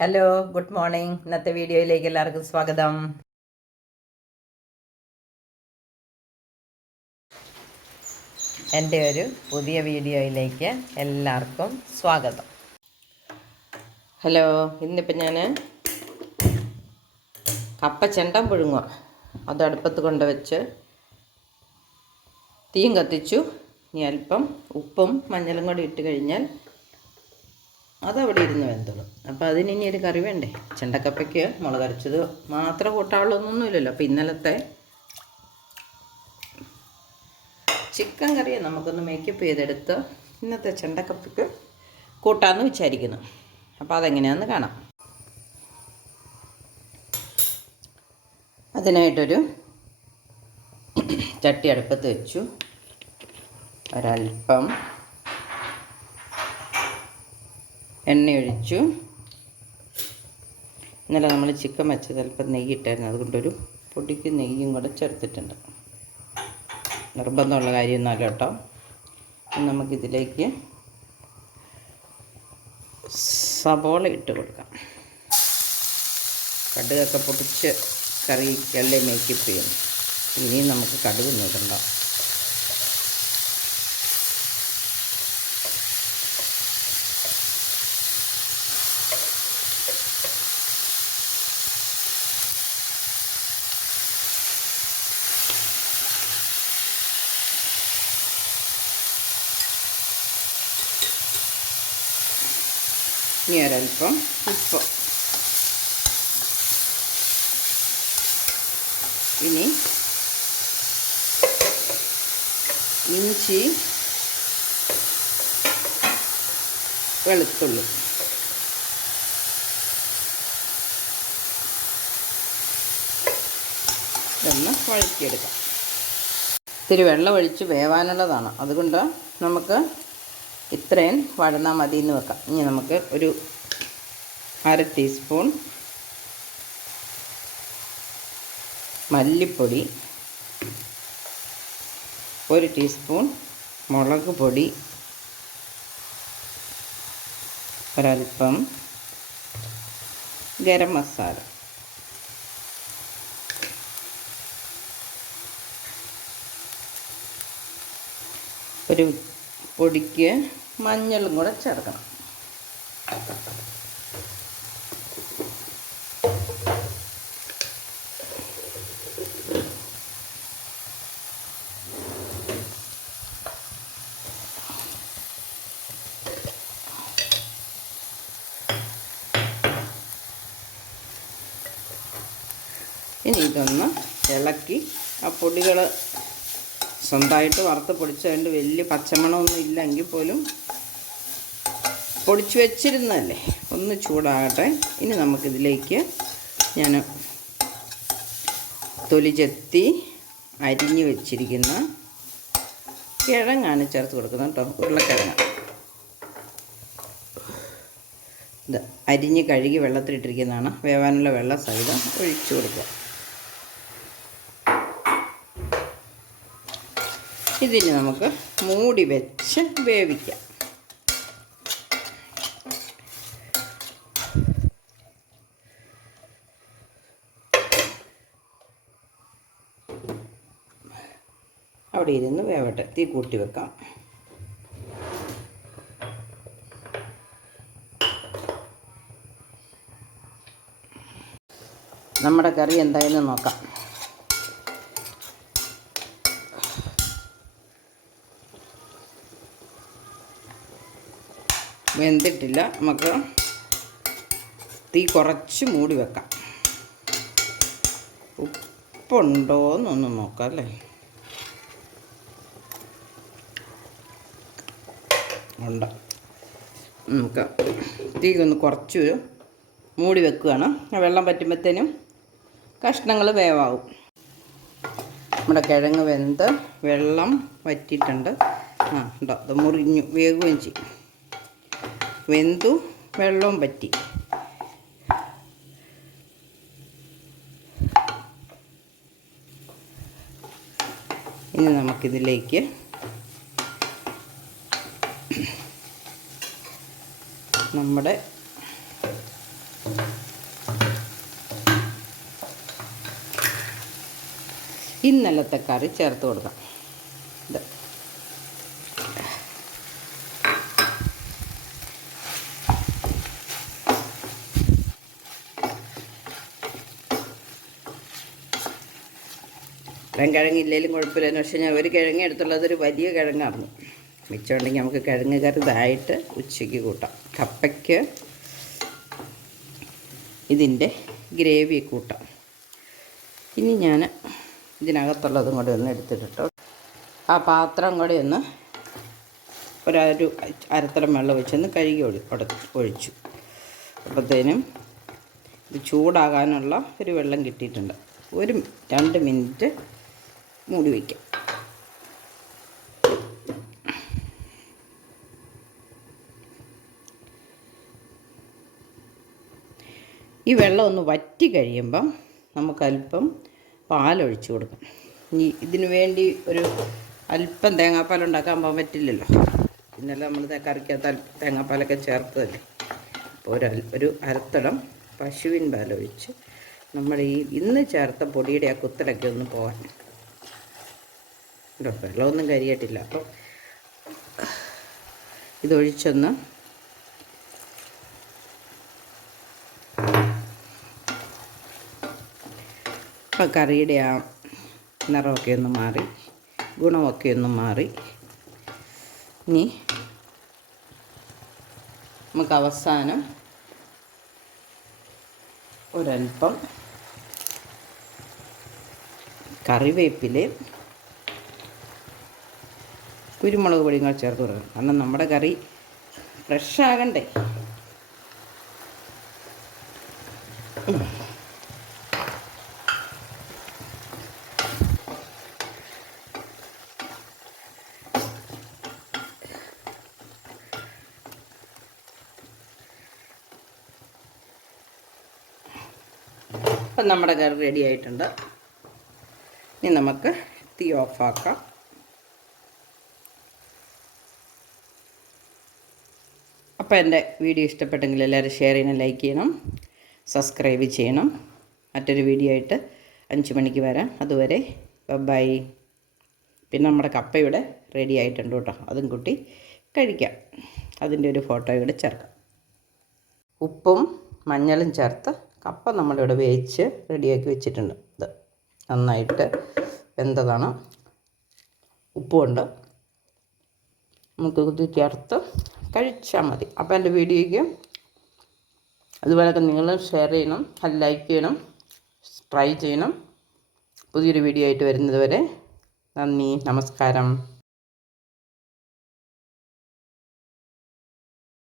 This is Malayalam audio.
ഹലോ ഗുഡ് മോർണിംഗ് ഇന്നത്തെ വീഡിയോയിലേക്ക് എല്ലാവർക്കും സ്വാഗതം. എന്റെ ഒരു പുതിയ വീഡിയോയിലേക്ക് എല്ലാവർക്കും സ്വാഗതം. ഹലോ ഇന്നിപ്പോൾ ഞാൻ കപ്പ ചെണ്ടം പുഴുങ്ങുക. അത് അടുപ്പത്ത് കൊണ്ടുവച്ച് തീയും കത്തിച്ചു. ഇനി അല്പം ഉപ്പും മഞ്ഞളും കൂടി ഇട്ട് കഴിഞ്ഞാൽ അതവിടെ ഇരുന്ന് വെന്തോളും. അപ്പോൾ അതിന് ഇനി ഒരു കറി വേണ്ടേ? ചെണ്ടക്കപ്പയ്ക്ക് മുളക് അരച്ചത് മാത്രം കൂട്ടാനുള്ളതൊന്നുമില്ലല്ലോ. അപ്പോൾ ഇന്നലത്തെ ചിക്കൻ കറിയെ നമുക്കൊന്ന് മേക്കപ്പ് ചെയ്തെടുത്ത് ഇന്നത്തെ ചെണ്ടക്കപ്പയ്ക്ക് കൂട്ടാമെന്ന് വിചാരിക്കുന്നു. അപ്പോൾ അതെങ്ങനെയാണെന്ന് കാണാം. അതിനായിട്ടൊരു ചട്ടി അടുപ്പത്ത് വെച്ചു. ഒരൽപ്പം എണ്ണയൊഴിച്ചു. ഇന്നലെ നമ്മൾ ചിക്കൻ വെച്ചത് അല്പം നെയ്യിട്ടായിരുന്നു. അതുകൊണ്ടൊരു പൊടിക്ക് നെയ്യും കൂടെ ചേർത്തിട്ടുണ്ട്. നിർബന്ധമുള്ള കാര്യമൊന്നുമല്ല കേട്ടോ. നമുക്കിതിലേക്ക് സബോള ഇട്ട് കൊടുക്കാം. കടുകൊക്കെ പൊടിച്ച് കറിക്കല്ലേ മേക്കപ്പ് ചെയ്യുന്നു ഇനിയും നമുക്ക് കടുക് നോക്കണ്ട ഇനി ഒരൽപ്പം ഉപ്പ്. ഇനി ഇഞ്ചി വെളുത്തുള്ളി. ഇതൊന്ന് വഴറ്റിയെടുക്കാം. ഇത്തിരി വെള്ളം ഒഴിച്ച് വേവാനുള്ളതാണ്. അതുകൊണ്ട് നമുക്ക് ഇത്രയും വഴന്നാൽ മതി എന്ന് വെക്കാം. ഇനി നമുക്ക് ഒരു അര ടീസ്പൂൺ മല്ലിപ്പൊടി ഒരു ടീസ്പൂൺ മുളക് പൊടി ഒരൽപ്പം ഗരം മസാല. ഒരു പൊടിക്ക് മഞ്ഞളും കൂടെ ചേർക്കണം. ഇനി ഇതൊന്ന് ഇളക്കി ആ പൊടികൾ സ്വന്തമായിട്ട് വറുത്ത് പൊടിച്ചതുകൊണ്ട് വലിയ പച്ചമണമൊന്നും ഇല്ലെങ്കിൽ പോലും പൊടിച്ചു വെച്ചിരുന്നതല്ലേ. ഒന്ന് ചൂടാകട്ടെ. ഇനി നമുക്കിതിലേക്ക് ഞാൻ തൊലി ചെത്തി അരിഞ്ഞ് വെച്ചിരിക്കുന്ന കിഴങ്ങാണ് ചേർത്ത് കൊടുക്കുന്നത് കേട്ടോ. ഉരുളക്കിഴങ്ങ്. അരിഞ്ഞ് കഴുകി വെള്ളത്തിലിട്ടിരിക്കുന്നതാണ്. വേവാനുള്ള വെള്ളം സഹിതം ഒഴിച്ചു കൊടുക്കുക. ഇതിന് നമുക്ക് മൂടി വെച്ച് വേവിക്കാം. അവിടെ ഇരുന്ന് വേവട്ടെ. തീ കൂട്ടി വെക്കാം. നമ്മുടെ കറി എന്തായെന്ന് നോക്കാം. വെന്തിട്ടില്ല. നമുക്ക് തീ കുറച്ച് മൂടി വെക്കാം. ഉപ്പുണ്ടോ എന്നൊന്ന് നോക്കാം അല്ലേ? ഉണ്ട്? നമുക്ക് തീ ഒന്ന് കുറച്ച് മൂടി വെക്കുകയാണ്. വെള്ളം പറ്റുമ്പോഴത്തേനും കഷ്ണങ്ങൾ വേവാകും നമ്മുടെ കിഴങ്ങ് വെന്ത് വെള്ളം വറ്റിയിട്ടുണ്ട്. ആ ഉണ്ടോ? അത് മുറിഞ്ഞു വേകുകയും ചെയ്യും. വെന്തു വെള്ളവും പറ്റി. ഇനി നമുക്കിതിലേക്ക് നമ്മുടെ ഇന്നലത്തെ കറി ചേർത്ത് കൊടുക്കാം. ഇത്രയും കിഴങ്ങില്ലേലും കുഴപ്പമില്ലെന്ന് പക്ഷേ ഞാൻ ഒരു കിഴങ്ങ് എടുത്തുള്ളത് ഒരു വലിയ കിഴങ്ങായിരുന്നു മിച്ചമുണ്ടെങ്കിൽ നമുക്ക് കിഴങ്ങ് കറുതായിട്ട് ഉച്ചയ്ക്ക് കൂട്ടാം. കപ്പയ്ക്ക് ഇതിന്റെ ഗ്രേവി കൂട്ടാം. ഇനി ഞാൻ ഇതിനകത്തുള്ളതും കൂടി ഒന്ന് എടുത്തിട്ടോ ആ പാത്രം കൂടി ഒന്ന് ഒരു അരത്തരം വെള്ളം വെച്ചൊന്ന് കഴുകി ഒഴി ഒഴിച്ചു. അപ്പോഴത്തേനും ഇത് ചൂടാകാനുള്ള ഒരു വെള്ളം കിട്ടിയിട്ടുണ്ട്. ഒരു രണ്ട് മിനിറ്റ് മൂടി വയ്ക്കാം ഈ വെള്ളം ഒന്ന് വറ്റി കഴിയുമ്പം നമുക്കല്പം പാലൊഴിച്ചു കൊടുക്കാം. ഇനി ഇതിനു വേണ്ടി ഒരു അല്പം തേങ്ങാപ്പാൽ ഉണ്ടാക്കാൻ പോകാൻ പറ്റില്ലല്ലോ ഇന്നലെ നമ്മൾ കറിക്കകത്ത് അല്പം തേങ്ങാപ്പാലൊക്കെ ചേർത്തതല്ലേ. അപ്പോൾ ഒരു ഒരു അരത്തടം പശുവിൻ പാലൊഴിച്ച് നമ്മൾ ഈ ഇന്ന് ചേർത്ത പൊടിയുടെ ആ കുത്തലൊക്കെ ഒന്ന് പോകാൻ കേട്ടോ വെള്ളമൊന്നും കരിയായിട്ടില്ല അപ്പം ഇതൊഴിച്ചൊന്ന് അപ്പോൾ കറിയുടെ ആ നിറമൊക്കെ ഒന്ന് മാറി ഗുണമൊക്കെ ഒന്ന് മാറി. ഇനി നമുക്ക് അവസാനം ഒരൽപ്പം കറിവേപ്പിലയും കുരുമുളക് പൊടിയും കൂടെ ചേർത്ത് കൊടുക്കണം. കാരണം നമ്മുടെ കറി ഫ്രഷ് ആകണ്ടേ. അപ്പം നമ്മുടെ കറി റെഡി ആയിട്ടുണ്ട്. ഇനി നമുക്ക് തീ ഓഫാക്കാം അപ്പോൾ എന്റെ വീഡിയോ ഇഷ്ടപ്പെട്ടെങ്കിൽ എല്ലാവരും ഷെയർ ചെയ്യണം ലൈക്ക് ചെയ്യണം സബ്സ്ക്രൈബ് ചെയ്യണം. മറ്റൊരു വീഡിയോ ആയിട്ട് അഞ്ച് മണിക്ക് വരാം. അതുവരെ ബൈ പിന്നെ നമ്മുടെ കപ്പ ഇവിടെ റെഡി ആയിട്ടുണ്ട് കേട്ടോ. അതും കൂട്ടി കഴിക്കാം. അതിന്റെ ഒരു ഫോട്ടോ ഇവിടെ ചേർക്കാം. ഉപ്പും മഞ്ഞളും ചേർത്ത് കപ്പ നമ്മളിവിടെ വേവിച്ച് റെഡിയാക്കി വെച്ചിട്ടുണ്ട്. ഇത് നന്നായിട്ട് വെന്തതാണ്. ഉപ്പുമുണ്ട് നമുക്ക് ഇത് ചേർത്ത് കഴിച്ചാൽ മതി. അപ്പോൾ എന്റെ വീഡിയോയ്ക്ക് അതുപോലൊക്കെ നിങ്ങൾ ഷെയർ ചെയ്യണം അത് ലൈക്ക് ചെയ്യണം ട്രൈ ചെയ്യണം. പുതിയൊരു വീഡിയോ ആയിട്ട് വരുന്നത് വരെ നന്ദി നമസ്കാരം.